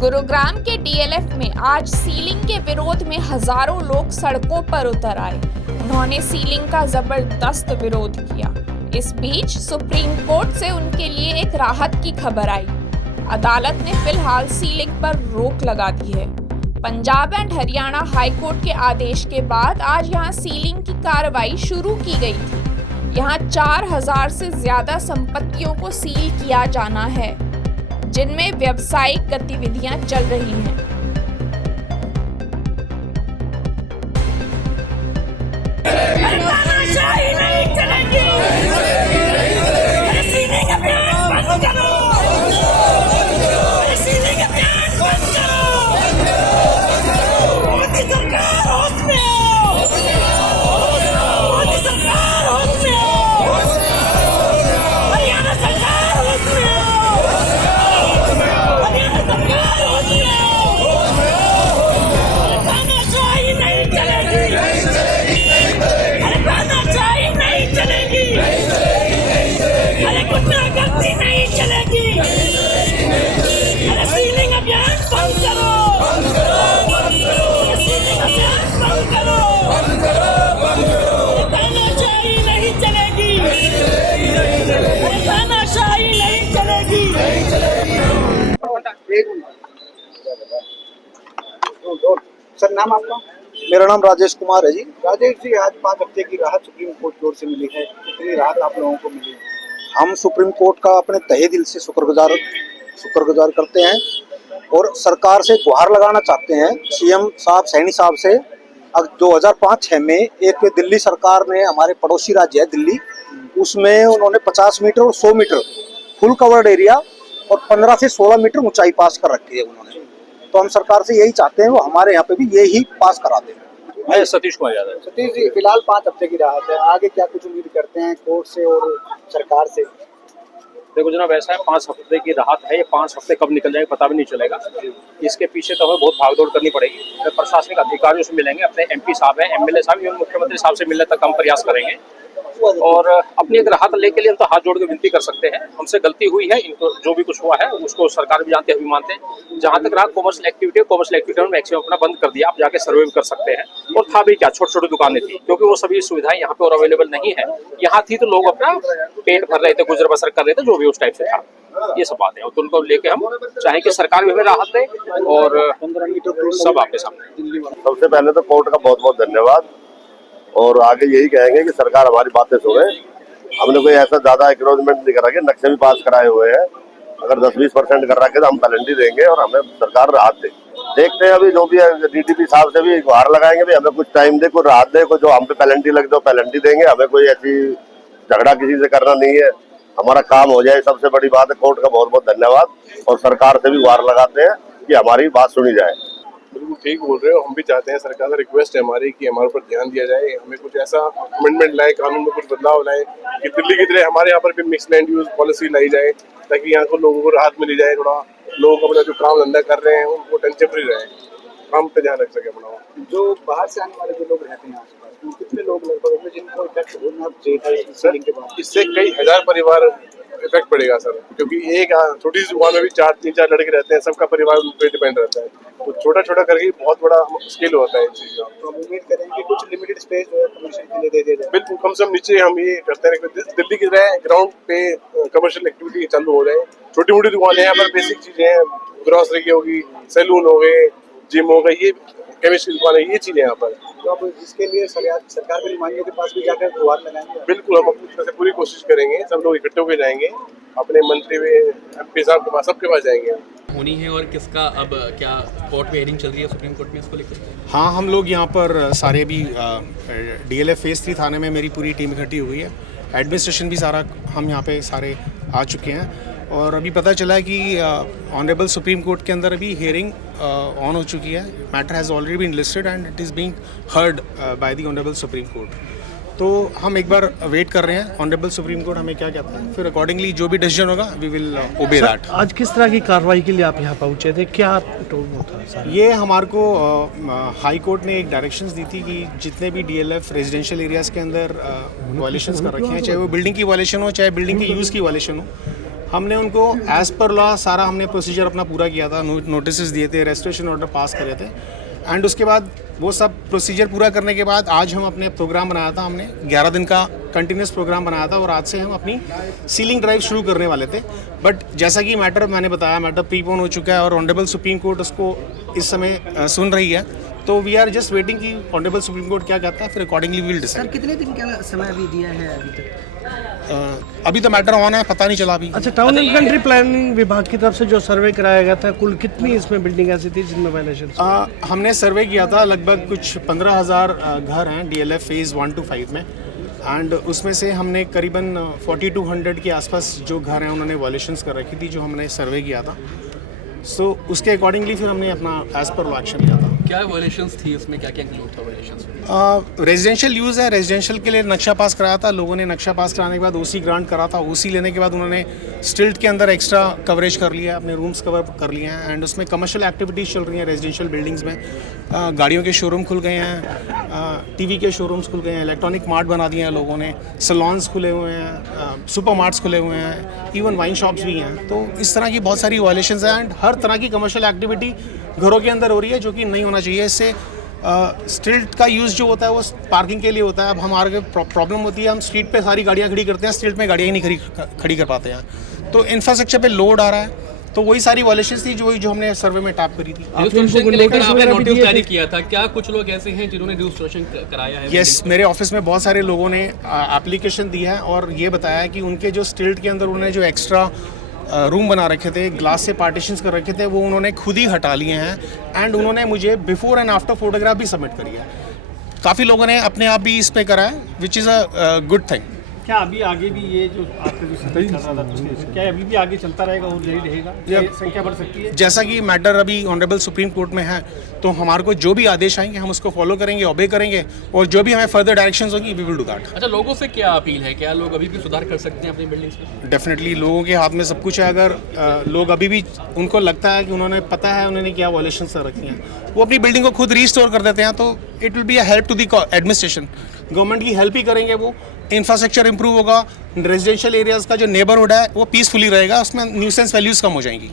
गुरुग्राम के डीएलएफ में आज सीलिंग के विरोध में हजारों लोग सड़कों पर उतर आए। उन्होंने सीलिंग का जबरदस्त विरोध किया। इस बीच सुप्रीम कोर्ट से उनके लिए एक राहत की खबर आई। अदालत ने फिलहाल सीलिंग पर रोक लगा दी है। Punjab and Haryana high court के आदेश के बाद आज यहां सीलिंग की कार्रवाई शुरू की गई थी। यहां 4000 से ज्यादा संपत्तियों को सील किया जाना है, जिनमें व्यावसायिक गतिविधियां चल रही हैं। सर, नाम आपका? मेरा नाम राजेश कुमार है जी। राजेश जी, आज 5 हफ्ते की राहत सुप्रीम कोर्ट की ओर से मिली है। कितनी राहत आप लोगों को मिली? हम सुप्रीम कोर्ट का अपने तहे दिल से शुक्रगुजार करते हैं और सरकार से गुहार लगाना चाहते हैं सीएम साहब, सैनी साहब से। अब 2005-6 में एक दिल्ली सरकार ने, हमारे पड़ोसी राज्य है दिल्ली, उसमें उन्होंने 50 मीटर और 100 मीटर फुल कवर्ड एरिया और 15 से 16 मीटर ऊंचाई पास कर रखी है उन्होंने। तो हम सरकार से यही चाहते हैं वो हमारे यहाँ पे भी यही पास करा दें। मैं सतीश कुमार यादव। सतीश जी, फिलहाल 5 हफ्ते की राहत है, आगे क्या कुछ उम्मीद करते हैं कोर्ट से और सरकार से? देखो जनाब, ऐसा है 5 हफ्ते की राहत है। ये 5 हफ्ते कब निकल जाएगा पता भी नहीं चलेगा। इसके पीछे तो हमें बहुत भागदौड़ करनी पड़ेगी। प्रशासनिक अधिकारियों से मिलेंगे, अपने एमपी साहब हैं, एमएलए साहब एवं मुख्यमंत्री साहब से मिलने तक हम प्रयास करेंगे और अपनी एक राहत लेके लिए हम तो हाथ जोड़ के विनती कर सकते हैं। हमसे गलती हुई है, इनको जो भी कुछ हुआ है उसको सरकार भी जानते हैं, हम भी मानते हैं। जहाँ तक रहा कॉमर्शियल एक्टिविटी में मैक्सिमम अपना बंद कर दिया। आप जाके सर्वे भी कर सकते हैं। और था भी क्या, छोटी छोटी दुकानें थी, क्योंकि वो सभी सुविधाएं यहाँ पे और अवेलेबल नहीं है। यहाँ थी तो लोग अपना पेट भर रहे थे, गुजर बसर कर रहे थे, जो भी उस टाइप से था। ये सब बातें हैं, तो उनको लेके हम चाहे कि सरकार भी हमें राहत दे और सब आपके सामने। सबसे पहले तो कोर्ट का बहुत बहुत धन्यवाद और आगे यही कहेंगे कि सरकार हमारी बातें सुने। हमने कोई ऐसा ज्यादा इंक्रोचमेंट नहीं करा के, नक्शे भी पास कराए हुए हैं। अगर 10-20% कर रखे तो हम पेनल्टी देंगे और हमें सरकार राहत दे। देखते हैं अभी जो भी है, डीटीपी साहब से भी गुहार लगाएंगे भी हमें कुछ टाइम दे, कुछ राहत दे, कुछ जो हम पे पेनल्टी लग दो पेनल्टी देंगे। हमें कोई ऐसी झगड़ा किसी से करना नहीं है, हमारा काम हो जाए, सबसे बड़ी बात है। कोर्ट का बहुत बहुत धन्यवाद और सरकार से भी गुहार लगाते हैं कि हमारी बात सुनी जाए। बिल्कुल ठीक बोल रहे हो। हम भी चाहते हैं, सरकार से रिक्वेस्ट है हमारी कि हमारे ऊपर ध्यान दिया जाए, हमें कुछ ऐसा अमेंडमेंट लाए, कानून में कुछ बदलाव लाए कि दिल्ली की तरह हमारे यहाँ पर भी मिक्स लैंड यूज पॉलिसी लाई जाए, ताकि यहाँ को लोगों को राहत मिली जाए। थोड़ा लोग अपना जो काम धंधा कर रहे हैं उनको टेंशन फ्री रहे, काम पे ध्यान रख सके अपना। जो बाहर से आने वाले जो लोग रहते हैं आसपास, कितने लोग लगभग जिनको इफेक्ट होगा? इससे कई हजार परिवार इफेक्ट पड़ेगा सर, क्योंकि एक छोटी सी दुकान में भी 3-4 लड़के रहते हैं, सबका परिवार उन पर डिपेंड रहता है। तो छोटा छोटा करके बहुत बड़ा मुश्किल होता है इस चीज का। तो उम्मीद करेंगे कि कुछ लिमिटेड स्पेस जो है कमर्शियल के लिए दे दिया जाए। बिल्कुल, कम से कम नीचे हम ये करते हैं कि दिल्ली की तरह ग्राउंड पे कमर्शियल एक्टिविटी चालू हो जाए। छोटी मोटी दुकानें यहाँ पर बेसिक चीजें हैं, ग्रोसरी की होगी, सैलून हो गए, जिम हो गए, ये केमिस्ट की दुकान है, ये चीजें यहाँ पर। तो अब इसके लिए सरकार के नुमाइंदों के पास भी जाकर गुहार लगाएंगे? बिल्कुल, हम अपनी तरफ से पूरी कोशिश करेंगे। सब लोग इकट्ठे होकर जाएंगे, अपने मंत्री में एमपी साहब के पास, सबके पास जाएंगे होनी है। और किसका अब क्या कोर्ट में हियरिंग चल रही है सुप्रीम कोर्ट में इसको लेकर? हाँ, हम लोग यहाँ पर सारे भी डीएलएफ फेज़ 3 थाने में मेरी पूरी टीम इकट्ठी हुई है। एडमिनिस्ट्रेशन भी सारा, हम यहाँ पे सारे आ चुके हैं और अभी पता चला है कि ऑनरेबल सुप्रीम कोर्ट के अंदर अभी हियरिंग ऑन हो चुकी है। Matter has already been listed and it is being heard by the honourable supreme court. तो हम एक बार वेट कर रहे हैं ऑनरेबल सुप्रीम कोर्ट हमें क्या कहता है, फिर अकॉर्डिंगली जो भी डिसीजन होगा वी विल ओबे दैट। आज किस तरह की कार्रवाई के लिए आप यहाँ पहुँचे थे, क्या टोन था सर? ये हमारे को हाई कोर्ट ने एक डायरेक्शंस दी थी कि जितने भी डीएलएफ रेजिडेंशियल एरियाज़ के अंदर वायलेशंस कर रखे हैं, चाहे वो बिल्डिंग की वायलेशन हो चाहे बिल्डिंग के यूज़ की वायलेशन हो, हमने उनको एज़ पर लॉ सारा हमने प्रोसीजर अपना पूरा किया था, नोटिस दिए थे, रेस्टोरेशन ऑर्डर पास करे थे, एंड उसके बाद वो सब प्रोसीजर पूरा करने के बाद आज हम अपने प्रोग्राम बनाया था, हमने 11 दिन का कंटिन्यूस प्रोग्राम बनाया था और आज से हम अपनी सीलिंग ड्राइव शुरू करने वाले थे। बट जैसा कि मैटर मैंने बताया, मैटर प्रीपोन हो चुका है और ऑनरेबल सुप्रीम कोर्ट उसको इस समय सुन रही है, तो वी आर जस्ट वेटिंग कि ऑनरेबल सुप्रीम कोर्ट क्या कहता है, फिर अकॉर्डिंगली वी विल डिसाइड। कितने दिन का समय अभी दिया है अभी तक? अभी तो मैटर ऑन है, पता नहीं चला अभी। अच्छा, टाउन एंड कंट्री प्लानिंग विभाग की तरफ से जो सर्वे कराया गया था, कुल कितनी इसमें बिल्डिंग ऐसी थी जिनमें वायलेशन? हमने सर्वे किया था, लगभग कुछ 15,000 घर हैं DLF फेज़ 1 to 5 में, एंड उसमें से हमने करीबन 4200 के आसपास जो घर हैं उन्होंने वायलेशंस कर रखी थी, जो हमने सर्वे किया था। सो उसके अकॉर्डिंगली फिर हमने अपना एज पर लॉ एक्शन लिया था। क्या वायलेशंस थी उसमें, क्या क्या इंक्लूड था वायलेशंस में? रेजिडेंशियल यूज़ है, रेजिडेंशियल के लिए नक्शा पास कराया था, लोगों ने नक्शा पास कराने के बाद OC ग्रांट करा था, OC लेने के बाद उन्होंने स्टिल्ट के अंदर एक्स्ट्रा कवरेज कर लिया, अपने रूम्स कवर कर लिए हैं, एंड उसमें कमर्शियल एक्टिविटीज़ चल रही हैं रेजिडेंशियल बिल्डिंग्स में। गाड़ियों के शोरूम खुल गए हैं, TV के शोरूम्स खुल गए हैं, इलेक्ट्रॉनिक मार्ट बना दिए हैं लोगों ने, सलॉन्स खुले हुए हैं, सुपर मार्ट्स खुले हुए हैं, इवन वाइन शॉप्स भी हैं। तो इस तरह की बहुत सारी वायलेशंस हैं, एंड हर तरह की कमर्शियल एक्टिविटी घरों के अंदर हो रही है, जो कि नहीं होना चाहिए। इससे स्टिल्ट का यूज़ जो होता है वो पार्किंग के लिए होता है। अब हमारे प्रॉब्लम होती है, हम स्ट्रीट पे सारी गाड़ियाँ खड़ी करते हैं, स्टिल्ट में गाड़ियाँ ही नहीं खड़ी कर पाते हैं, तो इंफ्रास्ट्रक्चर पे लोड आ रहा है। तो वही सारी वॉलेशंस थी जो हमने सर्वे में टैप करी थी। रजिस्ट्रेशन के लेकर आपने नोटिस जारी किया था, क्या कुछ लोग ऐसे हैं जिन्होंने रजिस्ट्रेशन कराया है? यस, मेरे ऑफिस में बहुत सारे लोगों ने एप्लीकेशन दी है और ये बताया कि उनके जो स्टिल्ट के अंदर उन्होंने जो एक्स्ट्रा रूम बना रखे थे, ग्लास से पार्टीशंस कर रखे थे, वो उन्होंने खुद ही हटा लिए हैं, एंड उन्होंने मुझे बिफोर एंड आफ्टर फोटोग्राफ भी सबमिट करी है। काफ़ी लोगों ने अपने आप भी इस पे करा है, which is a good thing. क्या अभी आगे भी ये जो आपका जो सतही चल रहा था, क्या अभी भी आगे चलता रहेगा और जारी रहेगा, या संख्या बढ़ सकती है? जैसा कि मैटर अभी ऑनरेबल सुप्रीम कोर्ट में है, तो हमारे को जो भी आदेश आएंगे हम उसको फॉलो करेंगे, ओबे करेंगे, और जो भी हमें फर्दर डायरेक्शंस होगी वी विल डू दैट। अच्छा, लोगों से क्या अपील है, क्या लोग अभी भी सुधार कर सकते हैं अपनी बिल्डिंग्स में? डेफिनेटली लोगों के हाथ में सब कुछ है। अगर लोग अभी भी उनको लगता है कि उन्होंने पता है उन्होंने क्या वॉलेशंस रखी हैं, वो अपनी बिल्डिंग को खुद रीस्टोर कर देते हैं, तो it will be a help to the administration. Government की हेल्प ही करेंगे, वो इंफ्रास्ट्रक्चर इंप्रूव होगा, रेजिडेंशियल एरियाज़ का जो नेबरहुड है वो पीसफुली रहेगा, उसमें न्यूसेंस वैल्यूज़ कम हो जाएंगी।